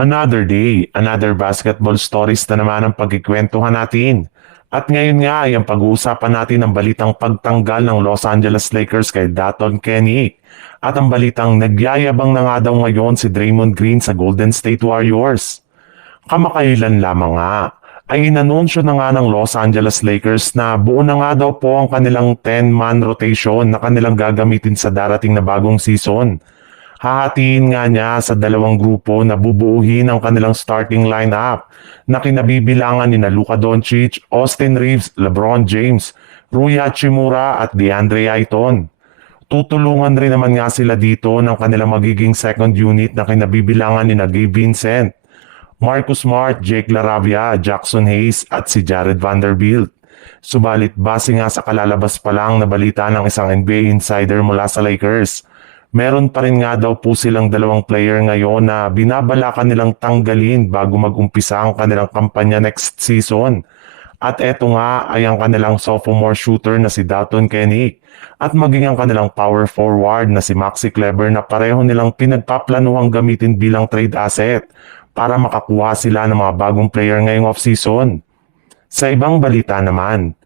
Another day, another basketball stories na naman ang pagkikwentuhan natin. At ngayon nga ay ang pag-uusapan natin ang balitang pagtanggal ng Los Angeles Lakers kay Dalton Kenick. At ang balitang nagyayabang na nga daw ngayon si Draymond Green sa Golden State Warriors. Kamakailan lamang nga ay inanunsyo na nga ng Los Angeles Lakers na buo na nga daw po ang kanilang 10-man rotation na kanilang gagamitin sa darating na bagong season. Hahatiin nga niya sa dalawang grupo na bubuuhin ang kanilang starting lineup na kinabibilangan ni Luka Doncic, Austin Reeves, LeBron James, Rui Hachimura at DeAndre Ayton. Tutulungan rin naman nga sila dito ng kanilang magiging second unit na kinabibilangan ni Gabe Vincent, Marcus Smart, Jake LaRavia, Jackson Hayes at si Jared Vanderbilt. Subalit base nga sa kalalabas pa lang na balita ng isang NBA insider mula sa Lakers, meron pa rin nga daw po silang dalawang player ngayon na binabalakan nilang tanggalin bago mag-umpisa ang kanilang kampanya next season. At eto nga ay ang kanilang sophomore shooter na si Dalton Kenick at maging ang kanilang power forward na si Maxi Kleber na pareho nilang pinagpaplanuhang gamitin bilang trade asset para makakuha sila ng mga bagong player ngayong off-season. Sa ibang balita naman,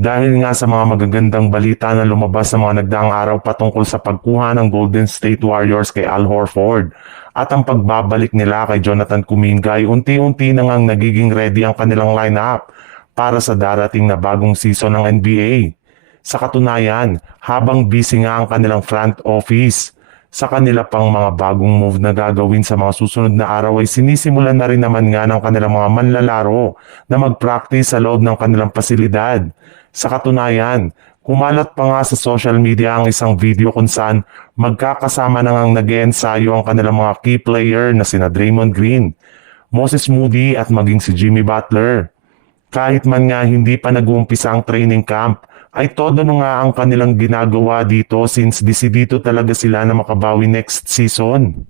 dahil nga sa mga magagandang balita na lumabas sa mga nagdaang araw patungkol sa pagkuha ng Golden State Warriors kay Al Horford at ang pagbabalik nila kay Jonathan Kuminga ay unti-unti na ngang nagiging ready ang kanilang lineup para sa darating na bagong season ng NBA. Sa katunayan, habang busy nga ang kanilang front office sa kanila pang mga bagong move na gagawin sa mga susunod na araw ay sinisimulan na rin naman nga ng kanilang mga manlalaro na mag-practice sa loob ng kanilang pasilidad. Sa katunayan, kumalat pa nga sa social media ang isang video kung saan magkakasama na ngang nag-eensayo ang kanilang mga key player na sina Draymond Green, Moses Moody at maging si Jimmy Butler. Kahit man nga hindi pa nag-uumpisa ang training camp, ay todo na nga ang kanilang ginagawa dito since desidido talaga sila na makabawi next season.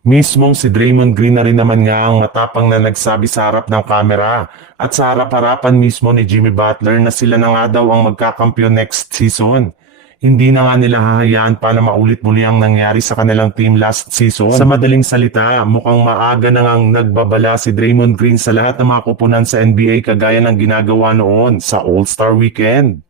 Mismong si Draymond Green na rin naman nga ang matapang na nagsabi sa harap ng kamera at sa harap-harapan mismo ni Jimmy Butler na sila na nga daw ang magkakampiyon next season. Hindi na nga nila hahayaan pa na maulit muli ang nangyari sa kanilang team last season. Sa madaling salita, mukhang maaga na ngang nagbabala si Draymond Green sa lahat ng mga kupunan sa NBA kagaya ng ginagawa noon sa All-Star Weekend.